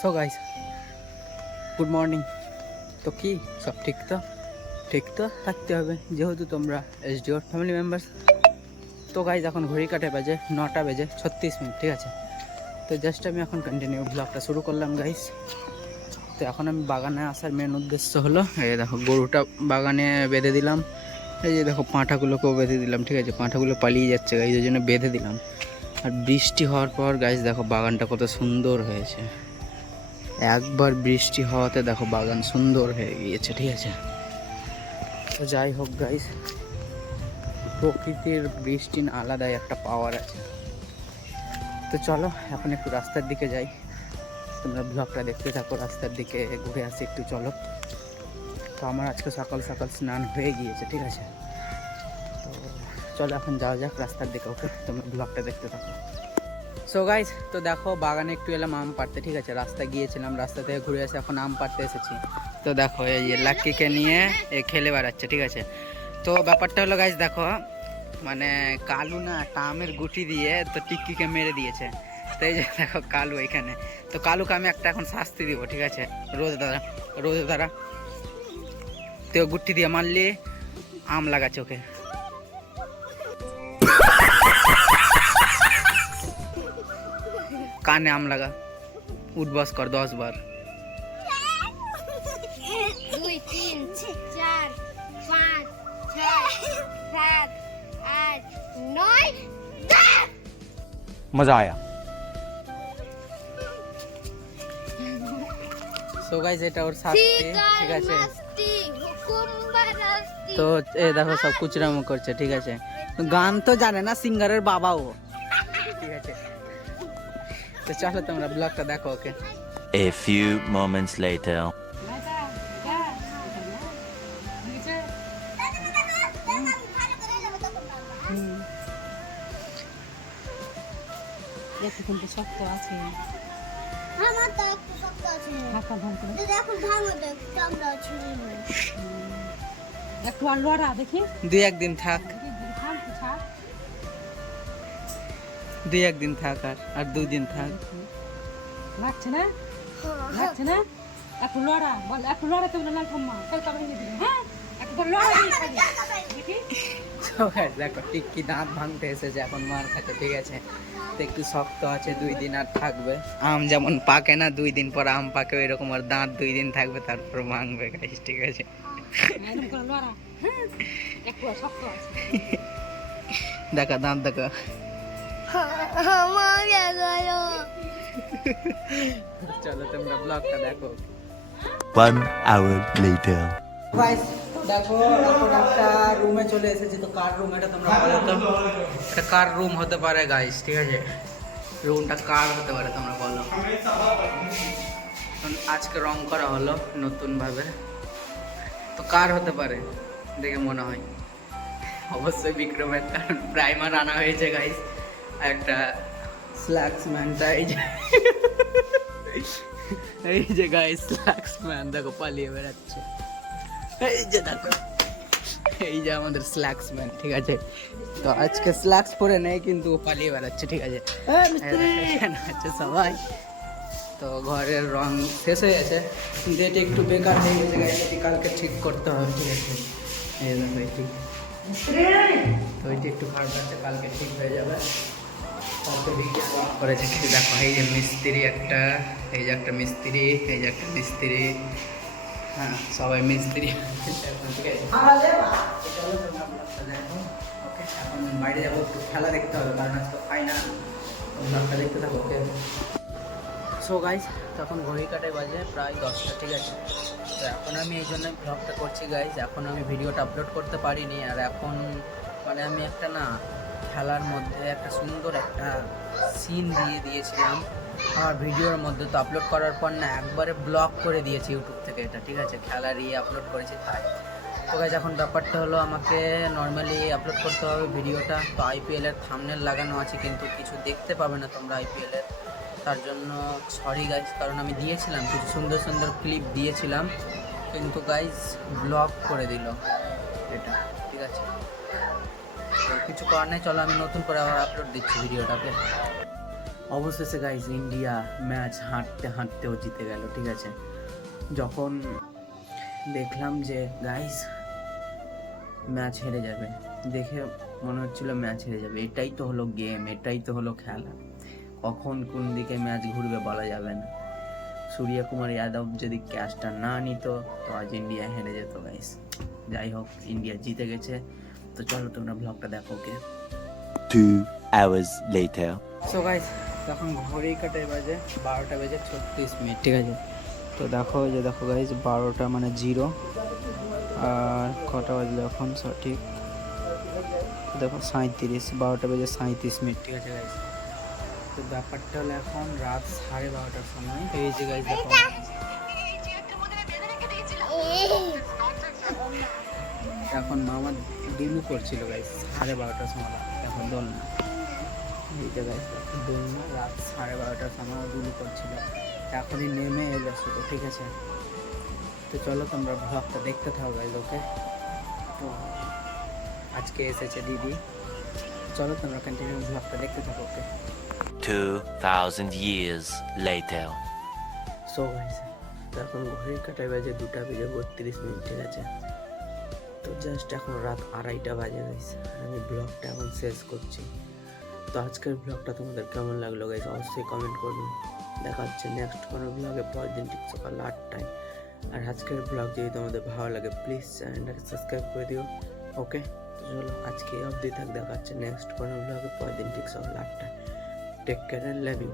So guys good morning. তো কি সব ঠিক তো থাকতে হবে, যেহেতু তোমরা এসডিওর ফ্যামিলি মেম্বার্স। তো গাইস এখন ঘড়ি কাটে বাজে 9টা বেজে 36 মিনিট, ঠিক আছে। তো জাস্ট আমি এখন কন্টিনিউ ব্লগটা শুরু করলাম গাইস। তো এখন আমি বাগানে আসার মেন উদ্দেশ্য হলো, এই দেখো গরুটা বাগানে বেঁধে দিলাম, এই যে দেখো পাঁঠাগুলোকেও বেঁধে দিলাম, ঠিক আছে। পাঁঠাগুলো পালিয়ে যাচ্ছে গাইস, ওই জন্য বেঁধে দিলাম। আর বৃষ্টি হওয়ার পর গাইস দেখো বাগানটা কত সুন্দর হয়েছে। একবার বৃষ্টি হওয়াতে দেখো বাগান সুন্দর হয়ে গিয়েছে, ঠিক আছে। তো যাই হোক গাইস, প্রকৃতির বৃষ্টির আলাদাই একটা পাওয়ার আছে। তো চলো এখন একটু রাস্তার দিকে যাই, তোমরা ব্লগটা দেখতে থাকো। রাস্তার দিকে ঘুরে আসি একটু, চলো। তো আমার আজকে সকাল সকাল স্নান হয়ে গিয়েছে, ঠিক আছে। তো চলো এখন যাওয়া যাক রাস্তার দিকে, ওকে। তোমরা ব্লগটা দেখতে থাকো। সো গাইস, তো দেখো বাগানে একটু এলাম আম পাড়তে, ঠিক আছে। রাস্তায় গিয়েছিলাম, রাস্তা থেকে ঘুরে এসে এখন আম পাড়তে এসেছি। তো দেখো এই যে লাক্কিকে নিয়ে খেলে বেড়াচ্ছে, ঠিক আছে। তো ব্যাপারটা হলো গাইস দেখো, মানে কালু না একটা আমের গুটি দিয়ে তো টিক্কিকে মেরে দিয়েছে। তো এই যে দেখো কালু এখানে। তো কালুকে আমি একটা এখন শাস্তি দিব, ঠিক আছে। রোজ দ্বারা তো গুটি দিয়ে মারলে আম লাগাচ্ছে ওকে। কানে আম লাগা, উঠবস কর 10 বার। 2 3 4 5 6 7 8 9 10 मजा आया। সো গাইস এটা ওর শাস্তি, ঠিক আছে। मस्ती हुकुम बरस्ती। তো এই দেখো সব কুচরামো করছে, ঠিক আছে। গান তো জানে না, সিঙ্গারের বাবাও, ঠিক আছে। তো চলো তোমরা ব্লগটা দেখো, ওকে। A few moments later. কিন্তু শক্ত আছে, আমার তো একটু শক্ত আছে। হালকা ভাঙতে যদি এখন ভাঙো দেখ চামড়া ছিঁড়ে নেবে। একটু আর লড়া দেখি, 2-1 দিন থাক, হালকা ছাড় 2-1 দিন থাক, আর 2 দিন থাক। লাগছে না, লাগছে না। একটু লড়া বল, একটু লড়া তো না ঠাম্মা তাই তবে নিয়ে দিবে। হ্যাঁ একটু লড়া দিয়ে খালি দেখি। তো guys দেখো টিক্কি দাঁত ভাঙতে এসেছে, এখন মার খাচ্ছে, ঠিক আছে। তো একটু শক্ত আছে, 2 দিন আর থাকবে। আম যেমন পাকে না 2 দিন পর আম পাকে, ওইরকম আর দাঁত 2 দিন থাকবে, তারপর ভাঙবে গাইস, ঠিক আছে। এরকম করে লড়া, হ্যাঁ একটু শক্ত আছে। দেখা দাঁত দেখা। আমার গেল। চলো তোমরা ব্লগটা দেখো। 1 hour later. গাইস দেখো এখন একটা রুমে চলে এসেছি। তো কার রুম এটা তোমরা বলো তো, এটা কার রুম হতে পারে গাইস, ঠিক আছে। রুমটা কার হতে পারে তোমরা বলো। আজকে রং করা হলো নতুন ভাবে, তো কার হতে পারে দেখে মনে হয় অবশ্যই বিক্রমের, কারণ প্রাইমার আনা হয়েছে গাইস। একটা স্ল্যাক্সম্যানটা এই যে গাইস স্ল্যাক্সম্যান দেখো পালিয়ে বেড়াচ্ছে, এই যে দেখো, এই যে আমাদের স্ল্যাক্সম্যান, ঠিক আছে। তো আজকে স্ল্যাক্স পরে নেই কিন্তু ও পালিয়ে বেড়াচ্ছে, ঠিক আছে। এখানে আছে সবাই। তো ঘরের রং শেষ হয়ে গেছে, কিন্তু এটা একটু বেকার হয়ে গেছে গাইস, এটি কালকে ঠিক করতে হবে, ঠিক আছে। এই দেখো এটি, তো এটি একটু খারাপ আছে, কালকে ঠিক হয়ে যাবে। কালকে বিকেল করেছে কিছু দেখো, এই যে মিস্ত্রি একটা, এই যে একটা মিস্ত্রি, এই যে একটা মিস্ত্রি, হ্যাঁ সবাই মিস্ত্রি। ঠিক আছে চলো তোমরা ব্লগটা দেখো, ওকে। এখন বাইরে যাবো, একটু খেলা দেখতে হবে, কারণ আজকে ফাইনাল। ব্লগটা দেখতে থাকো, ওকে। সো গাইস তখন ঘড়ি কাটে বাজে প্রায় 10টা, ঠিক আছে। তো এখন আমি এই জন্য ব্লগটা করছি গাইস, এখন আমি ভিডিওটা আপলোড করতে পারিনি। আর এখন মানে আমি একটা না খেলার মধ্যে একটা সুন্দর একটা সিন দিয়েছিলাম আমার ভিডিওর মধ্যে। তো আপলোড করার পর না একবারে ব্লক করে দিয়েছি ইউটিউব থেকে এটা, ঠিক আছে। খেলার আপলোড করেছি তাই। তো গাইস এখন ব্যাপারটা হলো, আমাকে নর্মালি আপলোড করতে হবে ভিডিওটা। তো আইপিএলের থাম্বনেল লাগানো আছে, কিন্তু কিছু দেখতে পাবে না তোমরা আইপিএলের, তার জন্য সরি গাইস। কারণ আমি দিয়েছিলাম কিছু সুন্দর সুন্দর ক্লিপ দিয়েছিলাম, কিন্তু গাইস ব্লক করে দিল এটা, ঠিক আছে। তো কিছু করার নেই, চলো আমি নতুন করে আবার আপলোড দিচ্ছি ভিডিওটাকে। অবশেষে গাইস ইন্ডিয়া ম্যাচ হাঁটতে হাঁটতেও জিতে গেল, ঠিক আছে। যখন দেখলাম যে গাইস ম্যাচ হেরে যাবে, দেখে মনে হচ্ছিল ম্যাচ হেরে যাবে। এটাই তো হলো গেম, এটাই তো হলো খেলা, কখন কোন দিকে ম্যাচ ঘুরবে বলা যাবে না। সূর্য কুমার যাদব যদি ক্যাচটা না নিত তো আজ ইন্ডিয়া হেরে যেত গাইস। যাই হোক, ইন্ডিয়া জিতে গেছে। তো চলো তোমরা ব্লগটা দেখো, ওকে। 2 hours later. সো গাইস তখন ঘড়ি কাটে বাজে 12টা বেজে 36 মিনিট, ঠিক আছে। তো দেখো যে দেখো গাইস 12টা মানে 0, আর কটা বাজলো এখন সঠিক দেখো 37, 12টা বেজে 37 মিনিট, ঠিক আছে গাইস। তো ব্যাপারটা হলো এখন রাত 12:30টার সময়। এই যে গাইস দেখো এখন মামা দুলু করছিল গাইস 12:30টার সময়, এখন দোল না। এই যে গাইস দোল না, রাত 12:30টার সময় দুলু করছিল, এখনই নেমে এলো শুধু, ঠিক আছে। তো চলো তোমরা ব্লগটা দেখতে থাকো গাইস, ওকে। তো আজকে এসেছে দিদি, চলো তোমরা কন্টিনিউ ব্লগটা দেখতে থাকো, ওকে। 2000 years later. সো গাইস এখন ঘড়ির কাঁটায় বাজে 2টা বেজে 32 মিনিট, ঠিক আছে। তো জাস্ট এখন রাত 2:30 বাজে গাইস, আমি ব্লগটা এখন শেষ করছি। তো আজকের ব্লগটা তোমাদের কেমন লাগলো গাইস অবশ্যই কমেন্ট করবেন। দেখা হচ্ছে নেক্সট কোনো ব্লগে পরের দিন ঠিক সকাল 8টায়। আর আজকের ব্লগ যদি তোমাদের ভালো লাগে প্লিজ চ্যানেলটাকে সাবস্ক্রাইব করে দিও, ওকে। তো চলো আজকে অবধি থাক, দেখা হচ্ছে নেক্সট কোনো ব্লগে পরের দিন ঠিক সকাল 8টায়। Take care, love you.